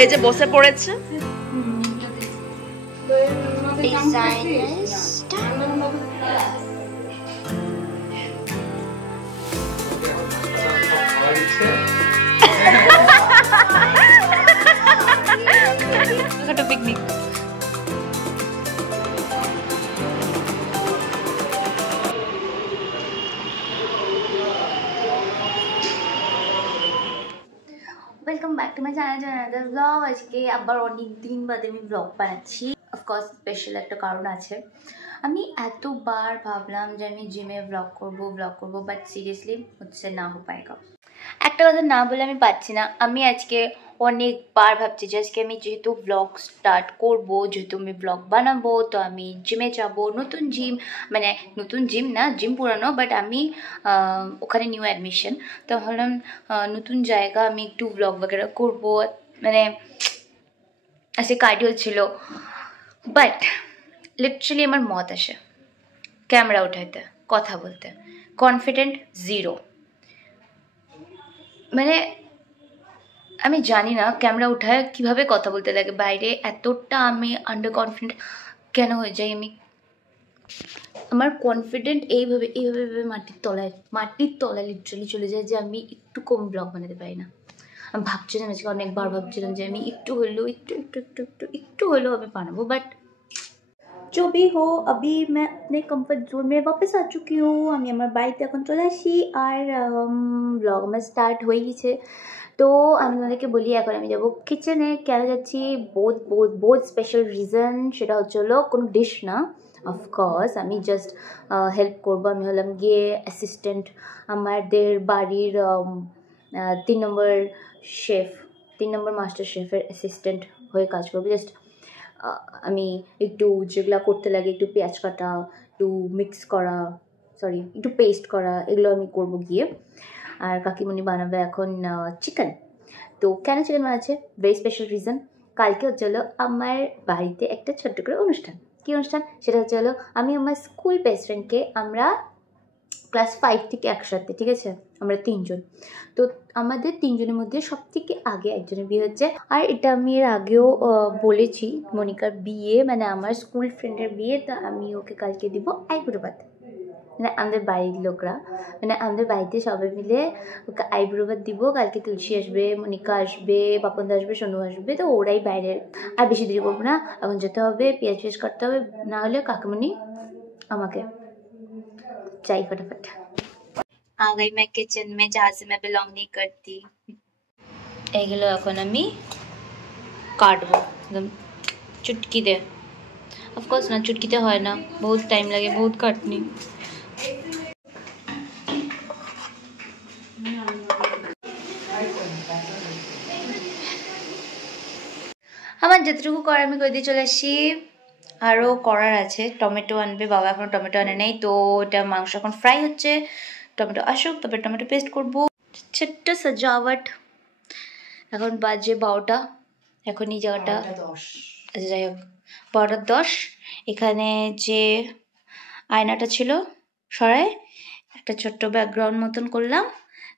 এই যে বসে পড়েছে picnic. Welcome back to my channel another blog. आज के আবার অনেক দিন বাদে আমি ব্লগ বানাচ্ছি। অফকোর্স স্পেশাল একটা কারণ আছে। আমি এতবার ভাবলাম যে আমি জিমে ব্লগ করব বাট সিরিয়াসলি মুঝसे না हो पाएगा। একটা কথা না বলে আমি পাচ্ছি না। আমি আজকে অনেকবার ভাবছি যে আজকে আমি যেহেতু ব্লগ স্টার্ট করব, যেহেতু আমি ব্লগ বানাবো, তো আমি জিমে যাব। নতুন জিম, মানে নতুন জিম না, জিম পুরানো, বাট আমি ওখানে নিউ অ্যাডমিশন। তো ভাবলাম নতুন জায়গা, আমি একটু ব্লগ বগেরা করবো, মানে আজকে কার্ডিও ছিল। বাট লিটারালি আমার মত আসে ক্যামেরা উঠাইতে, কথা বলতে, কনফিডেন্ট জিরো। মানে আমি জানি না ক্যামেরা উঠায় কিভাবে কথা বলতে লাগে, বাইরে এতটা আমি আন্ডার কনফিডেন্ট কেন হয়ে যাই। আমি আমার কনফিডেন্ট এইভাবে মাটির তলায় লিটারালি চলে যায় যে আমি একটু কম ব্লগ বানাতে পারি না। আমি ভাবছিলাম আজকে অনেকবার ভাবছিলাম যে আমি একটু হলেও আমি বানাবো, বাট जो भी हो अभी मैं अपने कम्फर्ट जोन में वापस आ चुकी हूँ। আমি আমার বাড়িতে এখন চলে আসি আর ব্লগ আমার স্টার্ট হয়ে গেছে। তো আমি তোমাদেরকে বলি এখন আমি যাবো কিচেনে। কেন যাচ্ছি, বহুত স্পেশাল রিজন। সেটা হচ্ছে হলো কোনো ডিশ না, অফকোর্স আমি জাস্ট হেল্প করবো। আমি হলাম গিয়ে অ্যাসিস্ট্যান্ট, আমাদের বাড়ির 3 নম্বর শেফ, 3 নম্বর মাস্টার শেফের অ্যাসিস্ট্যান্ট হয়ে কাজ করবো। জাস্ট আমি একটু যেগুলো করতে লাগে, একটু পেঁয়াজ কাটা, একটু মিক্স করা, একটু পেস্ট করা, এগুলো আমি করব গিয়ে। আর কাকিমণি বানাবে এখন চিকেন। তো কেন চিকেন বানাচ্ছে, ভেরি স্পেশাল রিজন। কালকে হচ্ছে হলো আমার বাড়িতে একটা ছোট্ট করে অনুষ্ঠান। কী অনুষ্ঠান সেটা হচ্ছে হলো আমি আমার স্কুল বেস্ট ফ্রেন্ডকে, আমরা ক্লাস 5 থেকে একসাথে, ঠিক আছে, আমরা 3 জন। তো আমাদের 3 জনের মধ্যে সব থেকে আগে একজনের বিয়ে হচ্ছে। আর এটা আমি এর আগেও বলেছি, মনিকার বিয়ে, মানে আমার স্কুল ফ্রেন্ডের বিয়ে। তো আমি ওকে কালকে দিব আইব্রো ভাত। মানে আমাদের বাড়ির লোকরা, মানে আমাদের বাড়িতে সবাই মিলে ওকে আইব্রো ভাত দিব। কালকে তুলসী আসবে, মনিকা আসবে, পাপনদা আসবে, সোনু আসবে। তো ওরাই বাইরে। আর বেশি দেরি করবো না, এখন যেতে হবে, পেঁয়াজ কাটতে হবে, না হলে কাকিমণি আমাকে চাই फटाफट। आ गई मैं किचन में जहाँ से मैं बिलोंग नहीं करती। এগুলো এখন আমি কাটবো একদম চুটকি দে। অফকোর্স না, চুটকিতে হয় না, বহুত টাইম লাগে, বহুত কাটনি। আমার যতটুকু করার আমি করে দিয়ে চলে আসি। আরও করার আছে, টমেটো আনবে বাবা, এখনও টমেটো আনে নেই। তো এটা মাংস এখন ফ্রাই হচ্ছে, টমেটো আসুক তারপরে টমেটো পেস্ট করবো। ছোট্ট সাজাওয়াট। এখন বাজে 12টা, এখন এই জায়গাটা, আচ্ছা যাই হোক 12টা 10। এখানে যে আয়নাটা ছিল সরাই একটা ছোট্ট ব্যাকগ্রাউন্ড মতন করলাম।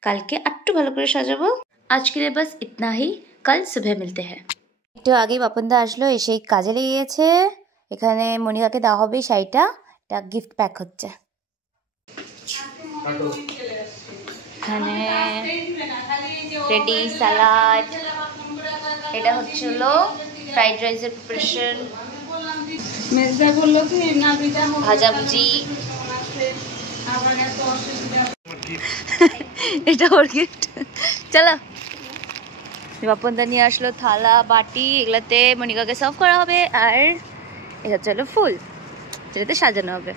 কালকে একটু ভালো করে সাজাবো। আজকে বাস ইতনা হি, কাল সুবহ মিলতে হ্যাঁ। একটু আগেই বাপনদা আসলো, এসে কাজে লেগে গেছে। এখানে মনিকাকে দেওয়া হবে শাড়িটা, এটা গিফট প্যাক হচ্ছে। এখানে রেডি স্যালাড, এটা হচ্ছে হলো ফ্রাইড রাইসের প্রিপারেশন, ভাজাভুজি, এটা ওর গিফট। চলো, বাপনদা নিয়ে আসলো থালা বাটি, এগুলাতে মনিকাকে সার্ভ করা হবে। আর এটা হচ্ছে হলো ফুল, যেটাতে সাজানো হবে।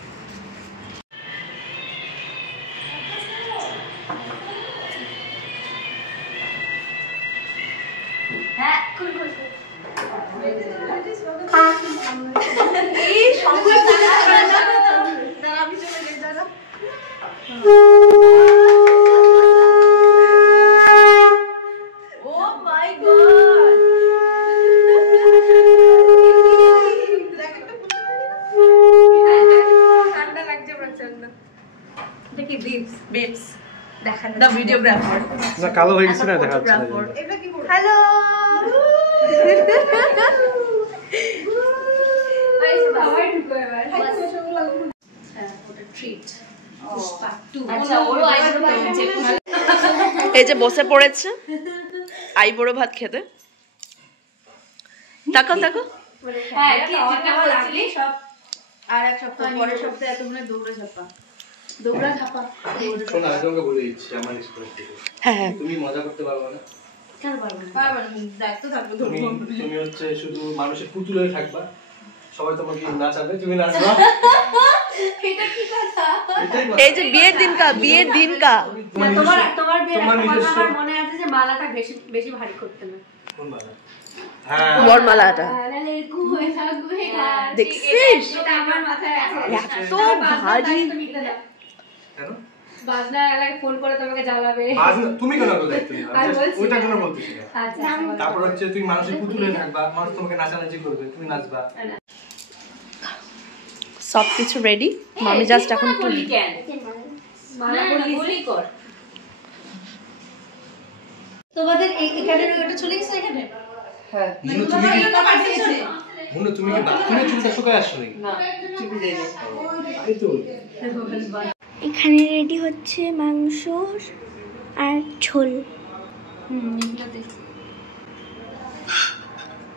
The videographer. না কালো হয়ে গেছে না দেখা যাচ্ছে না। হ্যালো এই যে বসে পড়েছে আইবুড়ো ভাত খেতে। তাকাও তাকাও। আর এক সপ্তাহ পরের সপ্তাহে এত মনে দৌড়ে ঝাপা দৌড়া ঝাপা। শোনো আমি তোমাকে বলে দিচ্ছি আমার স্কুল থেকে। হ্যাঁ তুমি মজা করতে পারবে না। কেন পারবে না? পারবে না, দায়িত্ব থাকবে। তুমি হচ্ছে শুধু মানুষের পুতুল হয়ে থাকবা, সবাই তোমাকে নাচাবে, তুমি নাচবা। এটা কি কথা? এই যে বিয়ের দিন কা তোমার বিয়ের আমার মনে আছে যে মালাটা বেশি বেশি ভারী করতে না। কোন মালা? হ্যাঁ বরমালাটা দেখছিস? দেখছিস এটা আমার মাথায় আছে। এত ভারী। কেন বাজনা এলাকায় ফোন করে তোমাকে জ্বালাবে। বাজনা তুমি কেন বলতে দায়িত্ব নিবা? আর বলছি ওইটা কেন বলতেছি না। আচ্ছা তারপর হচ্ছে তুমি মানুষের পুতুল হয়ে থাকবা, মানুষ তোমাকে নাচানাচি করবে, তুমি নাচবা। সবকিছু রেডি, মামি জাস্ট এখন বলি কেন মালা বলি কর। তোমাদের এখানে ওটা চলে গেছে এখানে? হ্যাঁ মুন্নু তুমি কি বাথরুমে চুলটা শুকায় আসছো নাকি? না চুপি দেই না। এই তো এখানে রেডি হচ্ছে মাংস আর ঝোল।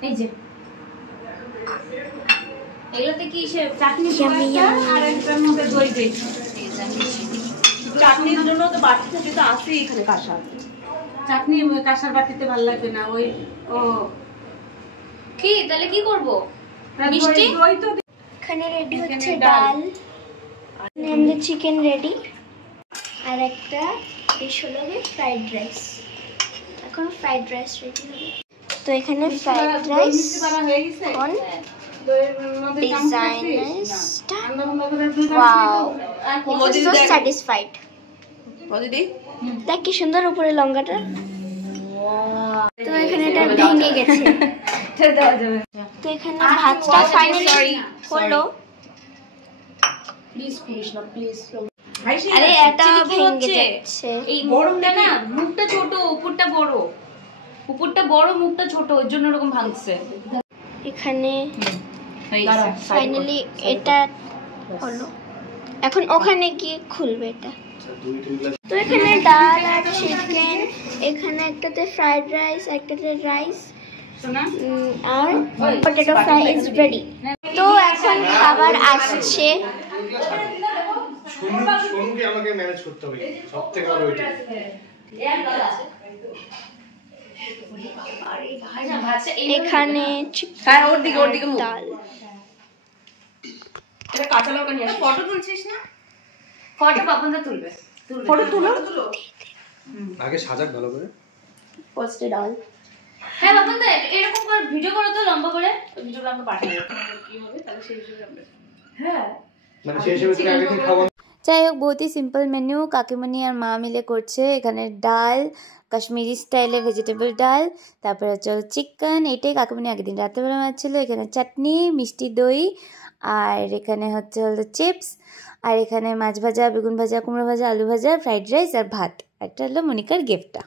এই যে এগুলোতে কি চাটনি আর একটার মধ্যে দই দেই। চাটনির জন্য তো বাটি থেকে তো আসেই এখানে কাঁসা। চাটনি কাঁসার বাটিতে ভালো লাগবে না। ওই ও কি তাহলে কি করব? মিষ্টি দই তো এখানে রেডি হচ্ছে ডাল, আমাদের চিকেন রেডি, আর একটা ডিশ হলো ফ্রাইড রাইস। এখন ফ্রাইড রাইস রেডি হবে। তো এখানে ফ্রাইড রাইস অন ডিজাইনারটা। Wow, so satisfied. দিদি দেখ কি সুন্দর উপরে লঙ্কাটা। তো এখানে এটা ভেঙে গেছে। তো এখানে ভাতটা ফাইনালি হলো। আরে এটা ভেঙে যাচ্ছে। এই মুখটা না, মুখটা ছোট উপরটা বড়, উপরটা বড় মুখটা ছোট, ওর জন্য এরকম ভাঙছে। এখানে ফাইনালি এটা হলো। এখন ওখানে গিয়ে খুলবে এটা। তো এখানে ডাল আর চিকেন, এখানে একটাতে ফ্রাইড রাইস, একটাতে রাইস আর পটেটো ফ্রাই ইজ রেডি। তো এখন খাবার আসছে। সোনুকে আমাকে ম্যানেজ করতে হবে, সবথেকে বড় ওইটা। এখানে ওর দিকে ডাল। এটা কাঁচা লঙ্কা নিয়ে আসো। ফটো তুলছিস না? ফটো পাপনদা তুলবে। ফটো তুলো। আগে সাজাক ভালো করে। পোস্টে ডাল। হ্যাঁ পাপনদা এরকম করে ভিডিও করো তো লম্বা করে, ভিডিওটা আমরা পাঠাবো। কি হবে তাহলে সেই হিসেবে আমরা। হ্যাঁ মানে সেই হিসেবে তুমি আগে দিন খাবো। যাই হোক, বহুত ही সিম্পল মেনু কাকিমণি আর মা মিলে করছে। এখানে ডাল, কাশ্মীরি স্টাইলে ভেজিটেবল ডাল, তারপরে হচ্ছে চিকেন, এটাই কাকিমণি আগের দিন রাত্রেবেলা মারছিল। এখানে চাটনি, মিষ্টি দই, আর এখানে হচ্ছে হলো চিপস, আর এখানে মাছ ভাজা, বেগুন ভাজা, কুমড়ো ভাজা, আলু ভাজা, ফ্রাইড রাইস আর ভাত। একটা হলো মনিকার গিফটটা।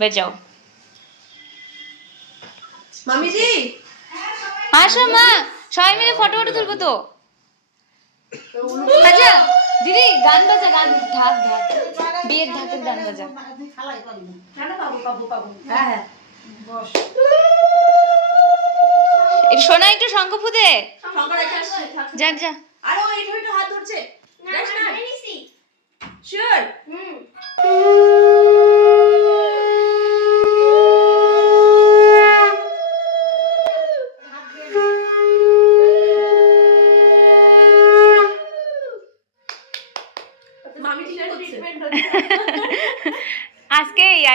বেজাও মামিজি আসো মা, সবাই মিলে ফটো তুলবো তো। বাজা দিদি, গান বাজা, গান ঢাক ঢাক, বিয়ের ঢাকের গান বাজা। শোনা একটু শঙ্খ ফুদে যা যা। আরে ও এইটা হাত ধরছে। শিওর?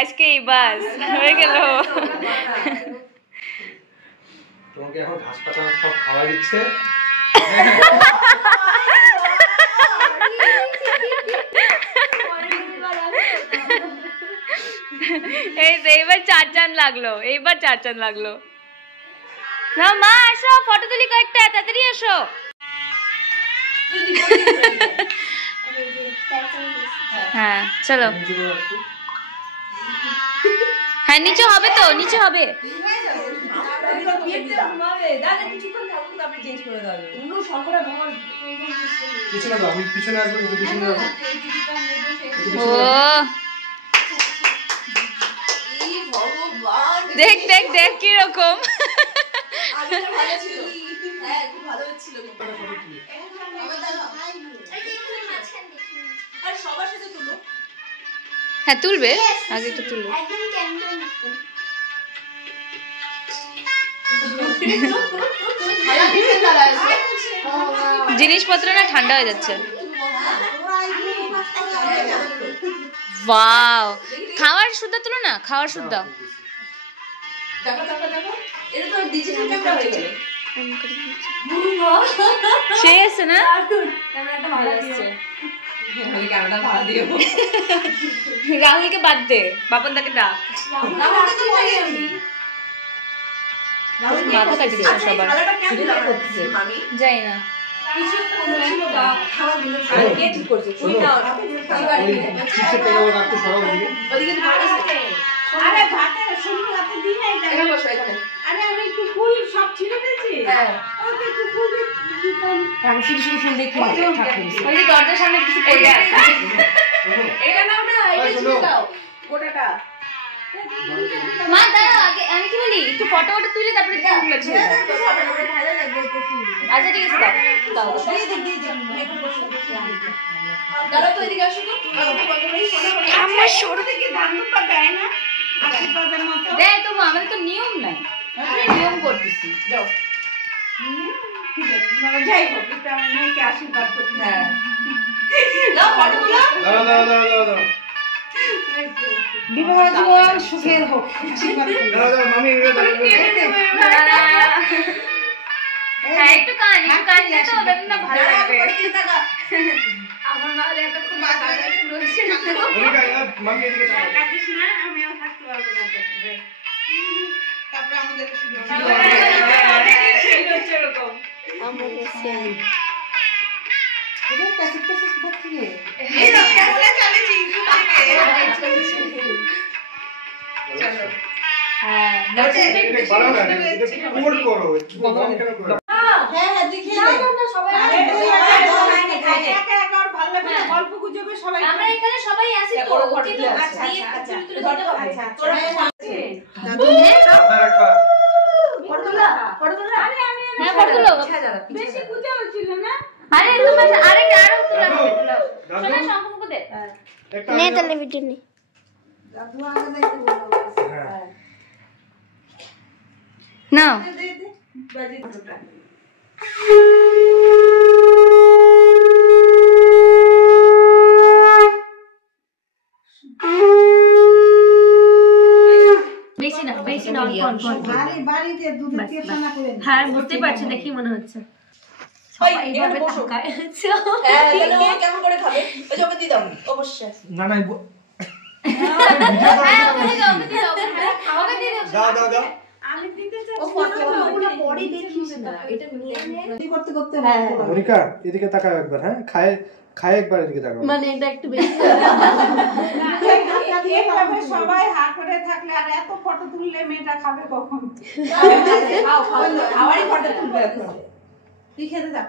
আজকেই বাস হয়ে গেল। তোমাকে এখন ঘাস পাতা সব খাওয়া দিচ্ছে। এইবার চার চান লাগলো। না মা আসো, ফটো তুলি কয়েকটা, তাড়াতাড়ি আসো। হ্যাঁ চলো। হ্যাঁ নিচে হবে তো, নিচে হবে। পিছনে দাও, আমি পিছনে আসবো, একটু পিছনে রাখো। ও দেখ দেখ দেখ কিরকম। হ্যাঁ তুলবে, আগে একটু তুলবে। জিনিসপত্র না ঠান্ডা হয়ে যাচ্ছে। ওয়াও, খাওয়ার সুদ্ধা তুলো না, খাওয়ার সুদ্ধা। সে এসছে না, রাহুলকে বাদ দে, বাপন দাকে ডাক। মাথা কাটি দিচ্ছে সবার, যাই না। দরজার সামনে কিছু পড়ে আছে, মা দাঁড়া, আগে আমি কি বলি, একটু ফটো ফটো তুলে তারপরে আচ্ছা ঠিক আছে, দাও দাও তো এদিকে আসো তো। আমার সরু থেকে ধানুপা দেয় না আশীর্বাদের মতো দেয়, তো আমাদের তো নিয়ম নাই, আমরা নিয়ম করতেছি। যাও যাই হোক, আমি মেয়েকে আশীর্বাদ করতে। হ্যাঁ দাও ফটো তুলো, দাও দাও দাও দাও দাও বিবাহ জীবন সুখের হোক। দাও দাও মামি এগুলো দাও। হ্যাঁ একটু কাঁদলে তো ওদের না ভালো লাগবে। আমার মা দেখো খুব মাথা শুরু হয়েছে, মামি এদিকে তাকাও। কাঁদিস না, আমিও থাকতে পারবো না। তারপরে আমাদের শুরু হবে এরকম। আমাদের সেম গল্প গুজবে সবাই আমরা এখানে সবাই আছি তো, ওকে তো বেশি পূজা হচ্ছিল না। আরে তোমার আরে আরো তুলা হবে, শোনা সম্পর্ক দে নে তাহলে ভিডিও নে। নাও। বেশি না বেশি না, অল্প অল্প। বাড়িতে দুধের টিপনা করে হ্যাঁ বুঝতেই পারছি না কি মনে হচ্ছে। এইভাবে তাকায় আছে। কেমন করে খাবে? ওই যে ওকে দিয়ে দাও অবশ্যই। না না হ্যাঁ ওকে দাও, ওকে দাও, আমাকে দিয়ে দাও। দাও দাও দাও। আমি দিতে চাচ্ছি। ও ফটোগুলো পরে দেখিস না, এটা নিয়ে করতে করতে মনিকা এদিকে তাকাও একবার, হ্যাঁ খায় খায় একবার এদিকে তাকাও। মানে এটা একটু বেশি এইভাবে সবাই হা করে থাকলে আর এত ফটো তুললে মেয়েটা খাবে কখন? খাও খাও, আবারই ফটো তুলবে এখন। তুই খেতে যা।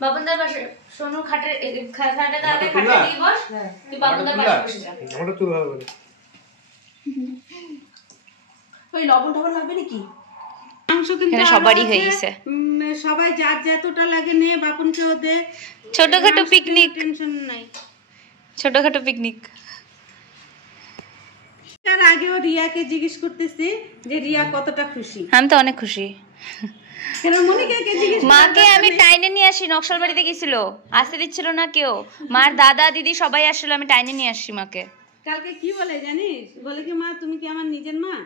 বাবনদার পাশে সোনু খাটে খাটে দাঁড়াবে, খাটে দিয়ে বস, তুই বাবনদার পাশে বসে যা। আমারটা তুই ভালো বলে। ওই লবণ টবণ লাগবে নাকি? মাংস কিন্তু এখানে সবারই হয়ে গেছে। সবাই যার যতটা লাগে নে, বাপনকেও দে। ছোটখাটো পিকনিক, টেনশন নাই। ছোটখাটো পিকনিক। তার আগেও রিয়াকে জিজ্ঞেস করতেছি যে রিয়া কতটা খুশি। আমি তো অনেক খুশি। কেন মনিকাকে জিজ্ঞেস মাকে আমি টাইনে নিয়ে আসি, নকশাল বাড়িতে গেছিল, আসতে দিচ্ছিল না কেউ, মার দাদা দিদি সবাই আসছিল, আমি টাইনে নিয়ে আসছি মাকে। কালকে কি বলে জানিস? বলে কি মা তুমি কি আমার নিজের মা?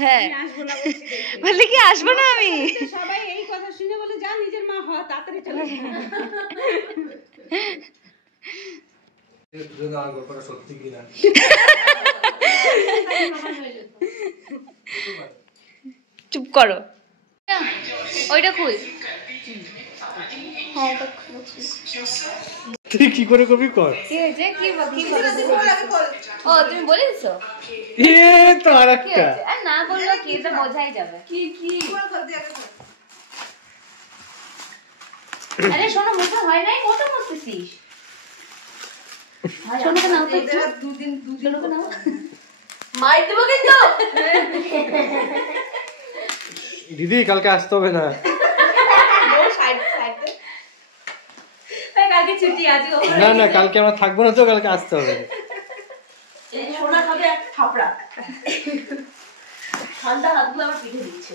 হ্যাঁ আমি আসবো না বলছি দেখে। বললে কি আসবো না আমি? সবাই এই কথা শুনে বলে যা নিজের মা হওয়া তাড়াতাড়ি চলে যা। দুজন আর গল্পটা সত্যি কিনা। চুপ করো, ওইটা খুল। হ্যাঁ এটা খুব তুই কি করে করবি কর। কি হয়েছে? কি ও তুমি বলে দিছো? এ তো কি আরেকটা হয়েছে? আর না বললো কি, এটা বোঝাই যাবে। আরে শোনো, মোটা হয় নাই, মোটা মরতেছিস। শোনো নাও তো একটু। শোনো নাও। মাইর দেবো কিন্তু। দিদি কালকে আসতে হবে না। কালকে ছুটি আছে। না না কালকে আমরা থাকবো না তো, কালকে আসতে হবে। এই সোনা খাবে এক থাপড়া। ঠান্ডা হাতগুলো আমার পিঠে দিচ্ছে।